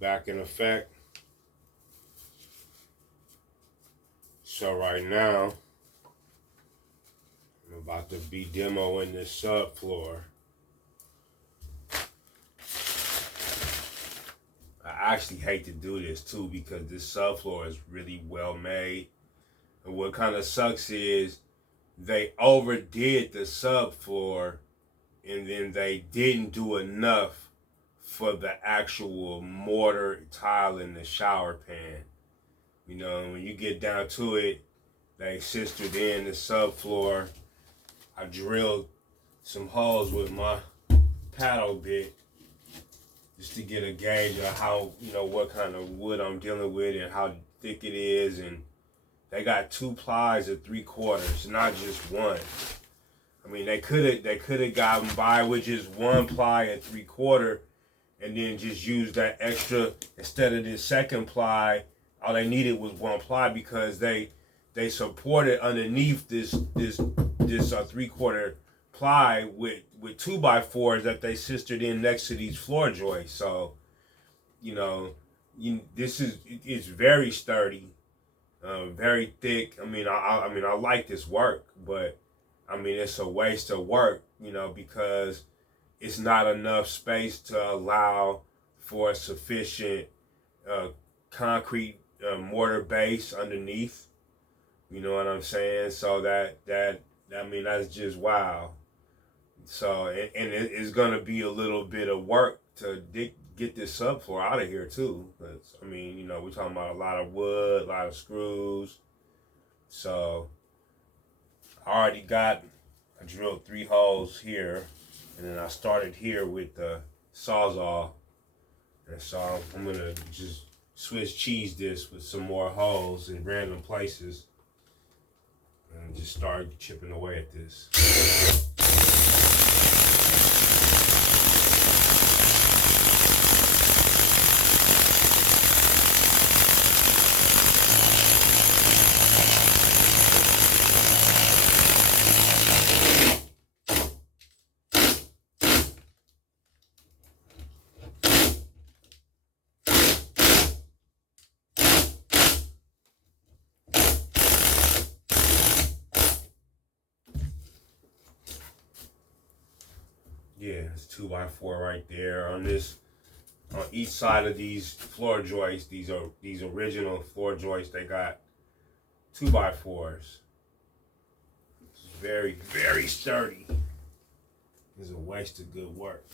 back in effect. So right now, I'm about to be demoing this subfloor. I actually hate to do this too because this subfloor is really well made. And what kind of sucks is they overdid the subfloor and then they didn't do enough for the actual mortar tile in the shower pan. You know, when you get down to it, they sistered in the subfloor. I drilled some holes with my paddle bit just to get a gauge of how, what kind of wood I'm dealing with and how thick it is. And they got 2 plies of 3/4, not just one. I mean, they could have gotten by with just 1 ply at 3/4 and then just use that extra instead of this second ply. All they needed was 1 ply because they supported underneath this 3/4 ply with 2x4s that they sistered in next to these floor joists. So, it's very sturdy, very thick. I mean, I like this work, but I mean it's a waste of work, because it's not enough space to allow for a sufficient concrete mortar base underneath. You know what I'm saying? So that's just wow. So and it's gonna be a little bit of work to get this subfloor out of here too. Cause I mean, we're talking about a lot of wood, a lot of screws. So I drilled 3 holes here, and then I started here with the Sawzall. And so I'm gonna just Swiss cheese this with some more holes in random places and just start chipping away at this. Yeah, it's 2x4 right there. On each side of these floor joists, these original floor joists, they got 2x4s. It's very, very sturdy. It's a waste of good work.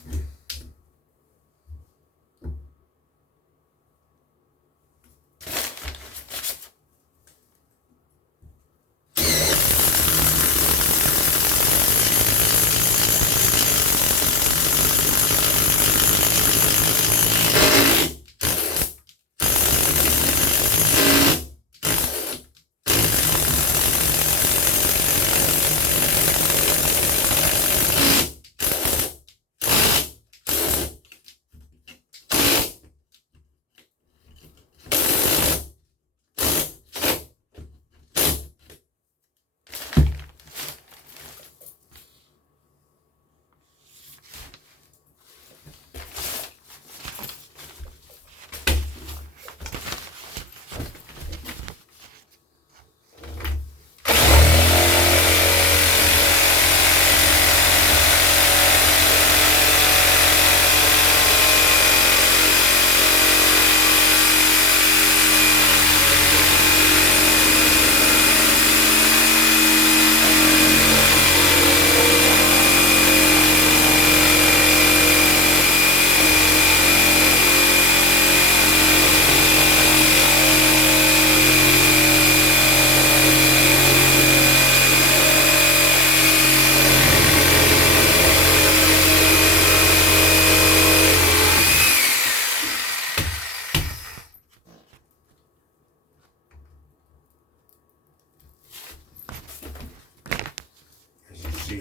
See,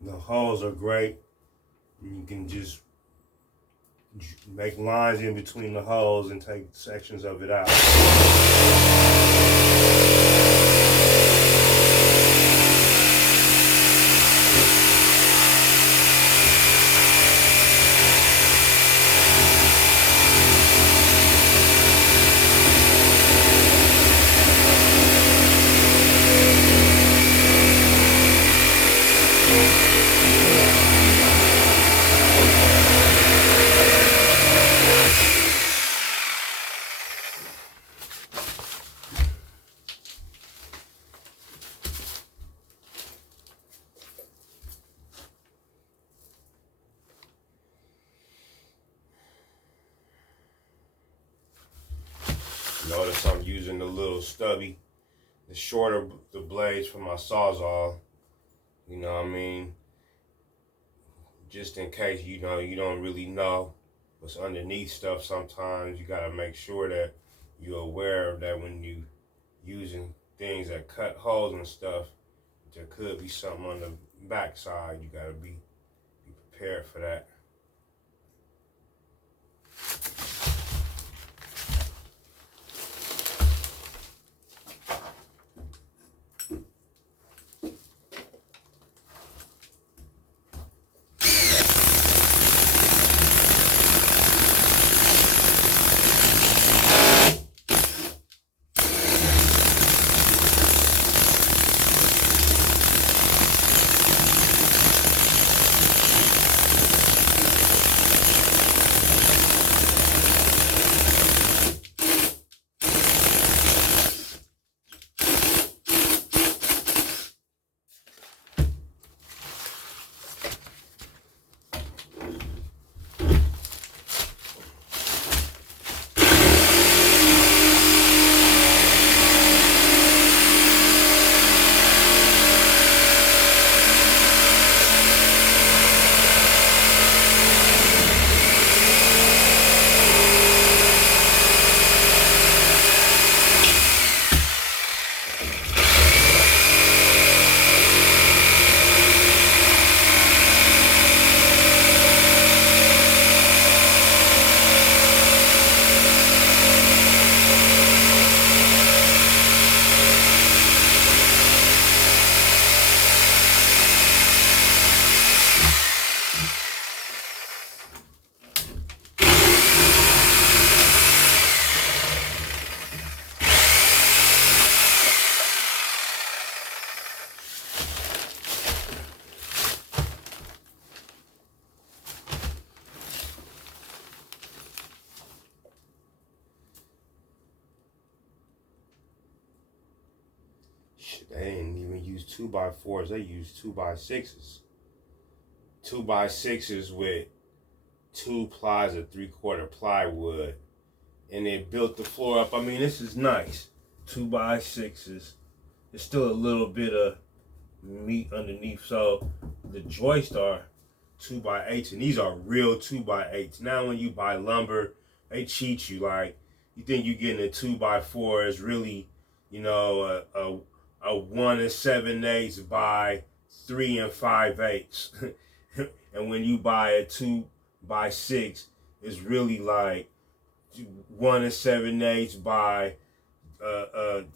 the holes are great. You can just make lines in between the holes and take sections of it out. Notice I'm using the little stubby, the shorter the blades for my Sawzall. You know what I mean? Just in case, you know, you don't really know what's underneath stuff. Sometimes you gotta make sure that you're aware of that when you using things that cut holes and stuff. There could be something on the backside. You gotta be prepared for that. They didn't even use 2x4s. They used 2x6s. 2x6s with 2 plies of 3/4 plywood, and they built the floor up. I mean, this is nice. 2x6s. There's still a little bit of meat underneath. So the joists are 2x8s, and these are real 2x8s. Now, when you buy lumber, they cheat you. Like, you think you're getting a 2x4 is really, you know, a 1 7/8 by 3 5/8. And when you buy a 2x6, it's really like 1 7/8 by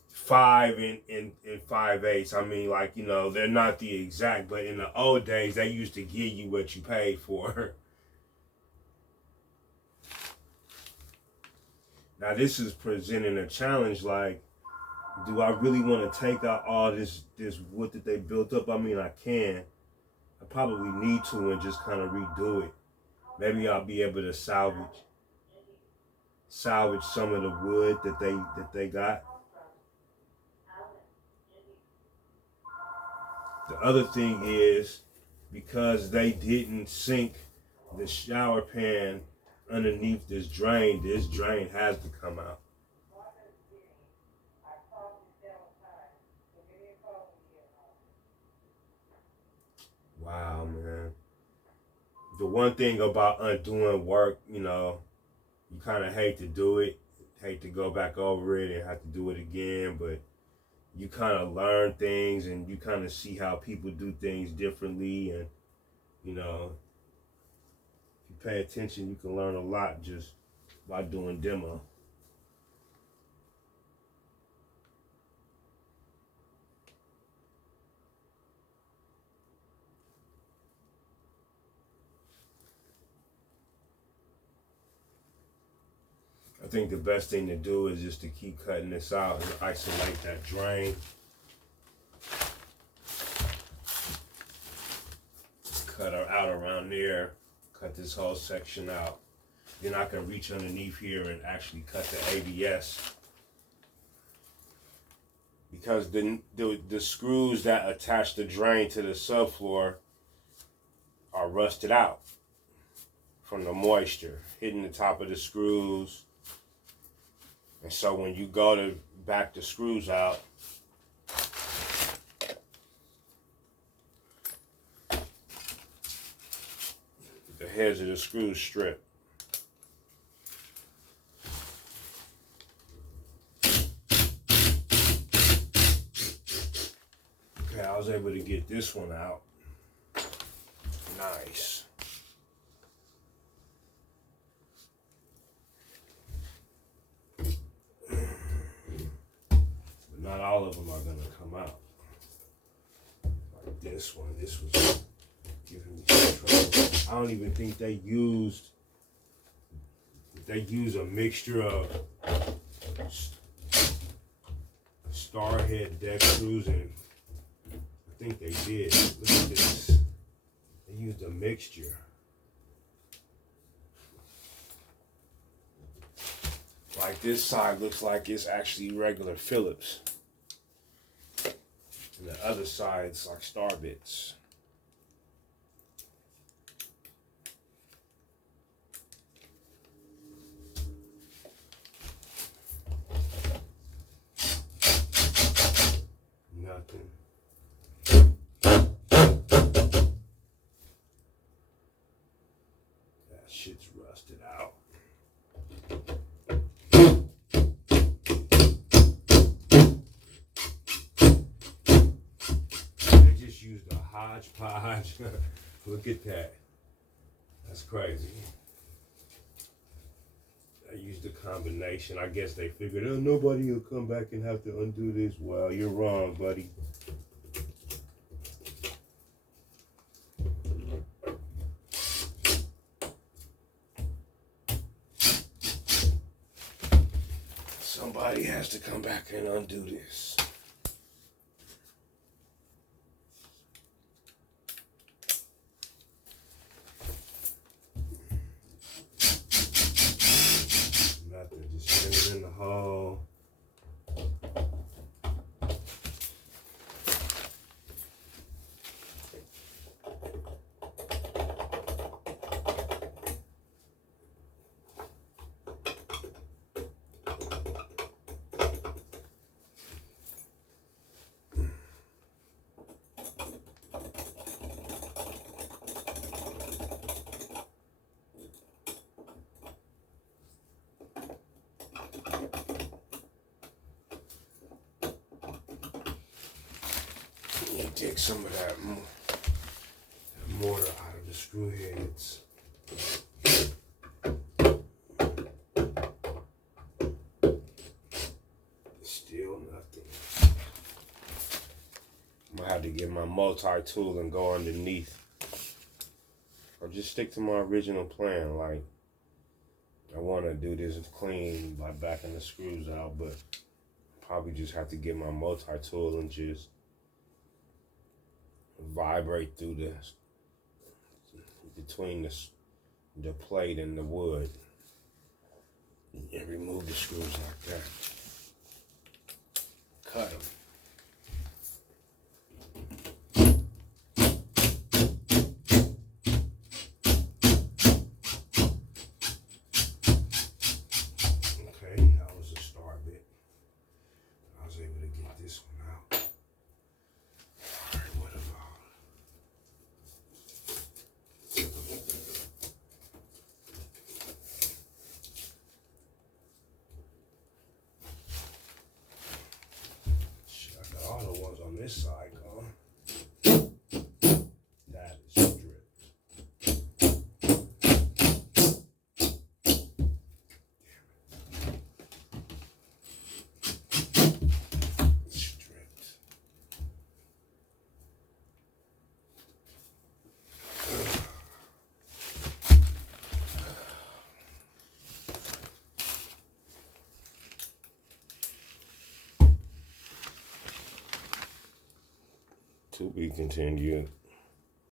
5 and 5/8. I mean, like, you know, they're not the exact, but in the old days, they used to give you what you paid for. Now, this is presenting a challenge. Like, do I really want to take out all this wood that they built up? I mean, I can. I probably need to and just kind of redo it. Maybe I'll be able to salvage some of the wood that they got. The other thing is, because they didn't sink the shower pan underneath this drain has to come out. Wow, man. The one thing about undoing work, you know, you kind of hate to do it, hate to go back over it and have to do it again, but you kind of learn things and you kind of see how people do things differently. And, you know, if you pay attention, you can learn a lot just by doing demo. I think the best thing to do is just to keep cutting this out and isolate that drain. Cut her out around there, cut this whole section out. Then I can reach underneath here and actually cut the ABS. Because the screws that attach the drain to the subfloor are rusted out from the moisture, hitting the top of the screws And so when you go to back the screws out, the heads of the screws strip. Okay, I was able to get this one out. Nice. But not all of them are gonna come out. Like this one. This was giving me some trouble. I don't even think they use a mixture of Starhead deck screws, and I think they did. Look at this. They used a mixture. Like this side looks like it's actually regular Phillips. And the other side's like Star Bits. Nothing. That shit's rusted out. They just used a hodgepodge. Look at that. That's crazy. I used a combination. I guess they figured, oh, nobody will come back and have to undo this. Well, you're wrong, buddy. Somebody has to come back and undo this. Nothing, just spin it in the hole. You take some of that mortar out of the screw heads. Still nothing. I'm gonna have to get my multi-tool and go underneath. Or just stick to my original plan. Like, I want to do this clean by backing the screws out, but probably just have to get my multi-tool and just vibrate through this between the plate and the wood and remove the screws like that. Cut them. Okay, that was a start bit. I was able to get this one out. All right, what about? Shit, I got all the ones on this side gone. That is stripped. Stripped. To be continued.